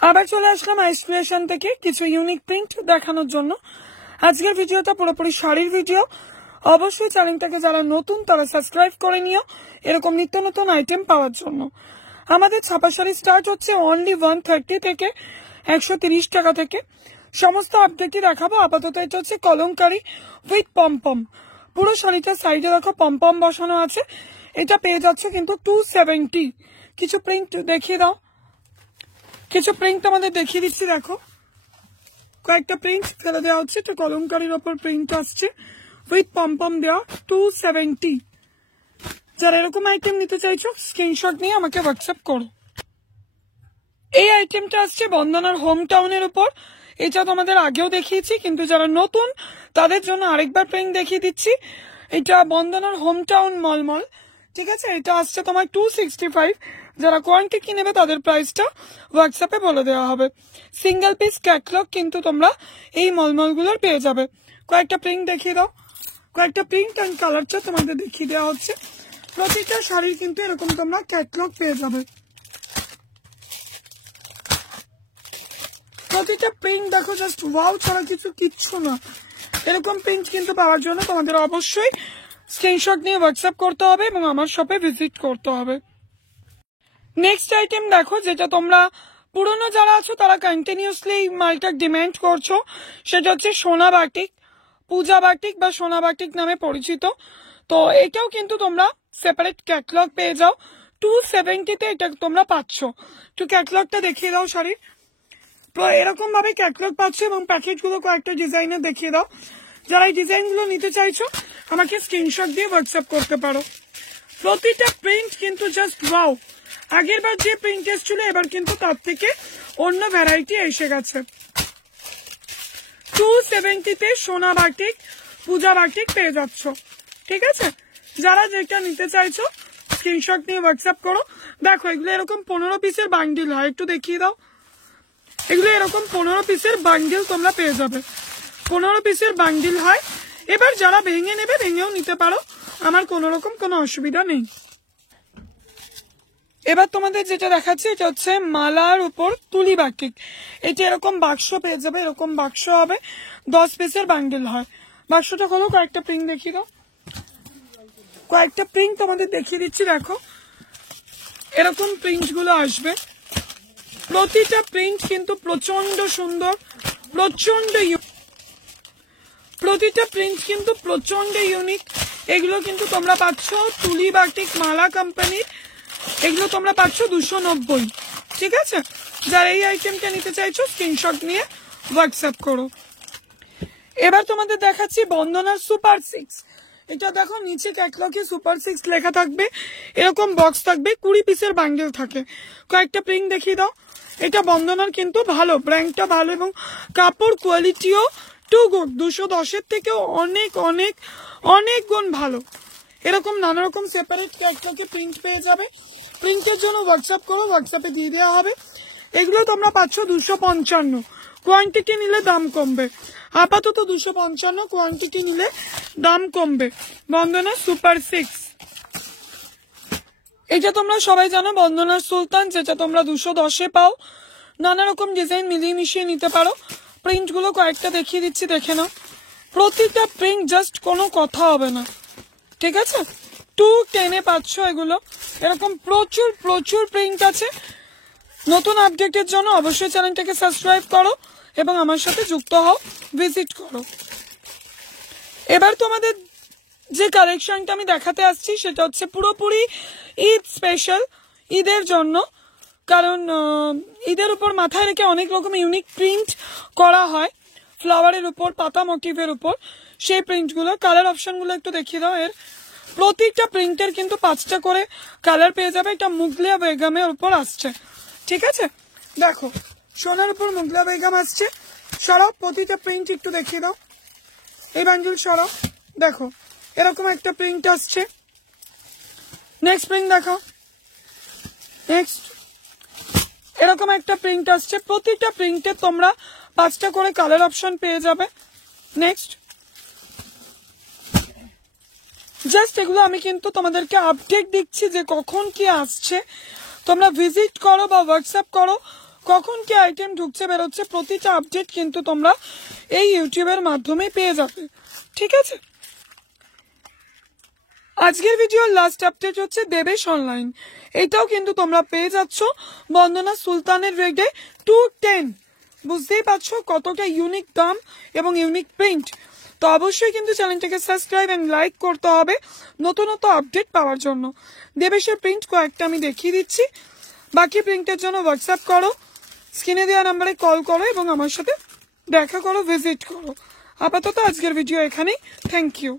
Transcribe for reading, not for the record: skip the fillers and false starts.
আবার চলে আসলাম আইস ক্রিয়েশন থেকে কিছু ইউনিক প্রিন্ট দেখানোর জন্য। আজকের ভিডিওটা পুরোপুরি শাড়ির ভিডিও। অবশ্যই চ্যানেলটাকে যারা নতুন তারা সাবস্ক্রাইব করে নিও এরকম নিত্য নতুন আইটেম পাওয়ার জন্য। আমাদের ছাপা শাড়ি স্টার্ট হচ্ছে অনলি 130 থেকে 130 টাকা থেকে। সমস্ত আপডেটই দেখাবো। আপাতত এটা হচ্ছে কলমকারি উইথ পমপম। পুরো শাড়িটা সাইডে দেখো পমপম বসানো আছে। এটা পেয়ে যাচ্ছে কিন্তু 270। কিছু প্রিন্ট দেখিয়ে দাও, কিছু প্রিন্ট আমাদের দেখিয়ে দিচ্ছি। দেখো কয়েকটা প্রিন্ট ফেলে দেওয়া হচ্ছে। এটা কলমকারির ওপর প্রিন্ট আসছে উইথ পমপম দেওয়া 270। যারা এরকম আইটেম নিতে চাইছো স্ক্রিনশট নিয়ে আমাকে হোয়াটসঅ্যাপ করো। এই আইটেমটা আসছে বন্দনার হোম টাউনের উপর। এটা তোমাদের আগেও দেখিয়েছি, কিন্তু যারা নতুন তাদের জন্য আরেকবার প্রিন্ট দেখিয়ে দিচ্ছি। এটা বন্দনার হোম টাউন মলমল, ঠিক আছে। এটা আসছে তোমার 265। যারা কোয়ান্টিটি নেবে তাদের প্রাইসটা হোয়াটসঅ্যাপে বলে দেওয়া হবে। সিঙ্গেল পিস ক্যাটলগ কিন্তু তোমরা এই মলমলগুলোর পেয়ে যাবে। কয়েকটা প্রিন্ট দেখিয়ে দাও। কয়েকটা প্রিন্ট অ্যান্ড কালারটা তোমাদের দেখিয়ে দেওয়া হচ্ছে। প্রতিটা শাড়ির কিন্তু এরকম তোমরা ক্যাটলগ পেয়ে যাবে। প্রতিটা প্রিন্ট দেখো জাস্ট ওয়াও ছাড়া কিচ্ছু না। এরকম প্রিন্ট কিন্তু পাওয়ার জন্য তোমাদের অবশ্যই স্ক্রিনশট নিয়ে হোয়াটসঅ্যাপ করতে হবে এবং আমার শপে ভিজিট করতে হবে। নেক্সট আইটেম দেখো, যেটা তোমরা পুরনো যারা আছো তারা কন্টিনিউসলি এই মালটা ডিমান্ড করছো, সেটা হচ্ছে সোনা বাটিক, পূজা বাটিক বা সোনা বাটিক নামে পরিচিত। তো এটাও কিন্তু তোমরা সেপারেট ক্যাটলগ পেয়ে যাও 270-তে। এটা তোমরা পাচ্ছ। তো ক্যাটলগটা দেখিয়ে দাও শাড়ির। তো এরকম ভাবে ক্যাটলগ পাচ্ছ এবং প্যাকেজগুলো কয়েকটা ডিজাইনের দেখিয়ে দাও। যারা এই ডিজাইনগুলো নিতে চাইছো আমাকে স্ক্রিনশট দিয়ে হোয়াটসঅ্যাপ করতে পারো। প্রতিটা প্রিন্ট কিন্তু জাস্ট ওয়াও। আগের বার যে প্রিন্ট এসেছিল এবার কিন্তু তার থেকে অন্য ভ্যারাইটি এসে গেছে। 270-তে সোনা বাটিক, পূজা বাটিক পেয়ে যাচ্ছ, ঠিক আছে। যারা যেটা নিতে চাইছো স্ক্রিনশট নিয়ে হোয়াটসঅ্যাপ করো। দেখো এগুলো এরকম 15 পিসের বান্ডিল হয়, একটু দেখিয়ে দাও। এগুলো এরকম 15 পিসের বান্ডিল তোমরা পেয়ে যাবে। 15 পিসের বান্ডিল হয়। এবার যারা ভেঙে নেবে ভেঙেও নিতে পারো, আমার কোনো অসুবিধা নেই। এবার তোমাদের যেটা দেখাচ্ছে এটা হচ্ছে মালার উপর তুলি বাটিক। এটা এরকম বাক্স পেয়ে যাবে। এরকম বাক্স হবে, 10 পিসের বান্ডিল হয়। বাক্সটা হলো কয়েকটা প্রিন্ট দেখিয়ে দাও। কয়েকটা প্রিন্ট তোমাদের দেখিয়ে দিচ্ছি। দেখো এরকম প্রিন্ট গুলো আসবে। প্রতিটা প্রিন্ট কিন্তু প্রচন্ড সুন্দর, প্রতিটা প্রিন্ট কিন্তু প্রচন্ড ইউনিক। এগুলো কিন্তু তোমরা পাচ্ছ তুলি বাটিক মালা কোম্পানির। এগুলো তোমরা পাচ্ছ 290, ঠিক আছে। যারা এই আইটেমটা নিতে চাইছো স্ক্রিনশট নিয়ে হোয়াটসঅ্যাপ করো। এবার তোমাদের দেখাচ্ছি বন্দনার সুপার 6। এটা দেখো নিচে ক্যাটলগে সুপার 6 লেখা থাকবে। এরকম বক্স থাকবে, 20 পিসের বান্ডেল থাকে। কয়েকটা প্রিন্ট দেখিয়ে দাও। এটা বন্দনার কিন্তু ভালো, ব্র্যান্ডটা ভালো এবং কাপড় কোয়ালিটিও টু গুড। 210-এর থেকেও অনেক অনেক অনেক গুণ ভালো। এরকম নানা রকম সেপারেট ক্যাটলগে প্রিন্ট পেয়ে যাবে। প্রিন্টের জন্য হোয়াটসঅ্যাপ করো, হোয়াটসঅ্যাপে দিয়ে দেওয়া হবে। এগুলো তোমরা পাচ্ছ 255। কোয়ান্টিটি নিলে দাম কমবে। আপাতত 255, কোয়ান্টিটি নিলে দাম কমবে। বন্দনা সুপার 6। এটা তোমরা সবাই জানো বন্দনার সুলতান, যেটা তোমরা 210-এ পাও। নানা রকম ডিজাইন মিলিয়ে মিশিয়ে নিতে পারো। প্রিন্ট গুলো কয়েকটা দেখিয়ে দিচ্ছি, দেখে নাও। প্রতিটা প্রিন্ট জাস্ট কোনো কথা হবে না, ঠিক আছে। 210-এ পাচ্ছ এগুলো। এরকম প্রচুর প্রিন্ট আছে। নতুন আপডেটের জন্য অবশ্যই চ্যানেলটাকে সাবস্ক্রাইব করো এবং আমার সাথে যুক্ত হও, ভিজিট করো। এবার তোমাদের যে কালেকশনটা আমি দেখাতে আসছি সেটা হচ্ছে পুরোপুরি ঈদ স্পেশাল, ঈদের জন্য। কারণ ঈদের উপর মাথায় রেখে অনেক রকম ইউনিক প্রিন্ট করা হয় ফ্লাওয়ারের উপর, পাতা মোটিভের উপর। সেই প্রিন্টগুলো কালার অপশনগুলো একটু দেখিয়ে দাও। এর প্রত্যেকটা প্রিন্টের কিন্তু 5টা করে কালার পেয়ে যাবে। এটা মুগলিয়া বেগমের উপর আসছে, ঠিক আছে। দেখো সোনার উপর মুগলিয়া বেগম আসছে। সরাও প্রতিটা প্রিন্ট একটু দেখিয়ে দাও। এই বান্ডিল সরাও। দেখো এরকম একটা প্রিন্ট আসছে। নেক্সট প্রিন্ট দেখো। নেক্সট এরকম একটা প্রিন্ট আসছে। প্রতিটা প্রিন্টে তোমরা 5টা করে কালার অপশন পেয়ে যাবে। নেক্সট জাস্ট এগুলো আমি কিন্তু তোমাদেরকে আপডেট দিচ্ছি যে কখন কি আসছে। তোমরা ভিজিট করো বা হোয়াটসঅ্যাপ করো, কখন কি আইটেম ঢুকছে বেরোচ্ছে প্রতিটা আপডেট কিন্তু তোমরা এই ইউটিউবের মাধ্যমে পেয়ে যাবে। ঠিক আছে, আজকের ভিডিওর লাস্ট আপডেট হচ্ছে দেবেশ অনলাইন। এটাও কিন্তু তোমরা পেয়ে যাচ্ছ বন্দনা সুলতানের রেটে 210। বুঝতেই পারছো কতটা ইউনিক দাম এবং ইউনিক প্রিন্ট। তো অবশ্যই কিন্তু চ্যানেলটাকে সাবস্ক্রাইব এন্ড লাইক করতে হবে নতুন আপডেট পাওয়ার জন্য। দেবেশের প্রিন্ট কয়েকটা আমি দেখিয়ে দিচ্ছি, বাকি প্রিন্টের জন্য হোয়াটসঅ্যাপ করো, স্ক্রিনে দেওয়া নাম্বারে কল করো এবং আমার সাথে দেখা করো, ভিজিট করো। আপাতত আজকের ভিডিও এখানেই। Thank you.